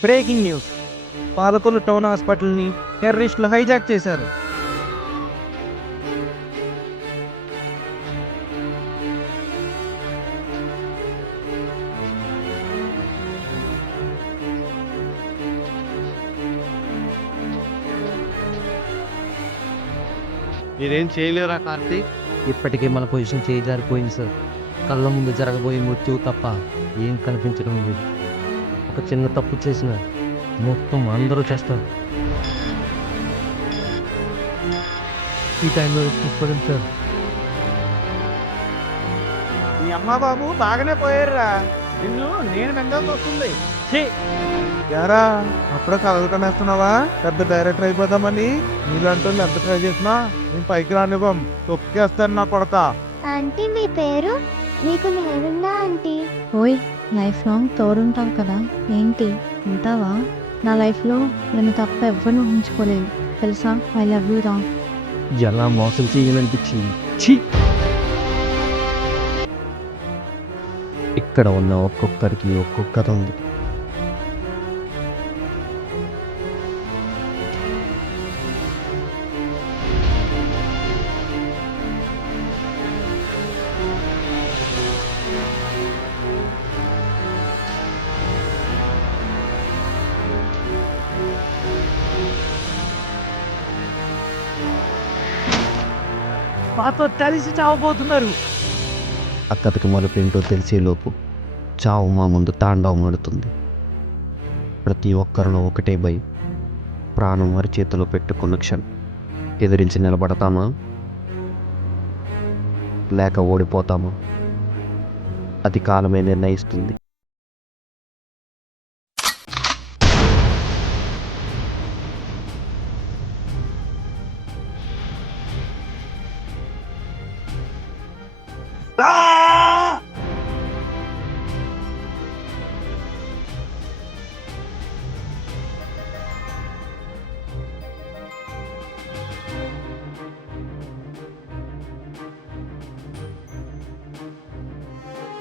Breaking news, Palakollu town హాస్పిటల్ని టెర్రరిస్టులు hijack చేశారు. మీరేం చేయలేరా కార్తీక్? ఇప్పటికే మన పొజిషన్ చేయజారిపోయింది సార్. కళ్ళ ముందు జరగబోయే మృత్యువు తప్ప ఏం కనిపించడం లేదు. ఒక చిన్న తప్పు చేసిన మొత్తం అందరూ చేస్తారు. ఈ టైంలో చూసుకోండి సార్. మీ అమ్మ బాబు బాగానే పోయారురా, నిన్ను నేను వెంటాల్సి వస్తుంది. యారా అప్పుడే కలగటనేస్తున్నావా? పెద్ద డైరెక్టర్ అయిపోదామని. నీలాంటి వాళ్ళు ఎంత ట్రై చేసినా నేను పైకి రానివ్వం, తొక్కేస్తాను నా కొడతా. ఆంటీ మీ పేరు? మీకు నేనున్నా ఆంటీ. ఓయ్, లైఫ్ లాంగ్ తోడుంటావు కదా, ఏంటి ఉంటావా? నా లైఫ్లో నేను తప్ప ఎవ్వరిని ఊహించుకోలేదు తెలుసా. ఐ లవ్ యూ రా. ఎలా మోసం చేయాలనిపించింది. ఛీ! ఇక్కడ ఉన్న ఒక్కొక్కరికి ఒక్కొక్కటి ఉంది. మాతో కలిసి చావబోతున్నారు. ఆ కథకి మరొకేంటో తెలిసేలోపు చావు మా ముందు తాండవం ఆడుతుంది. ప్రతి ఒక్కరిలో ఒకటే భయం, ప్రాణం వారి చేతిలో పెట్టుకున్న క్షణం. ఎదిరించి నిలబడతామా లేక ఓడిపోతామా? అది కాలమే నిర్ణయిస్తుంది.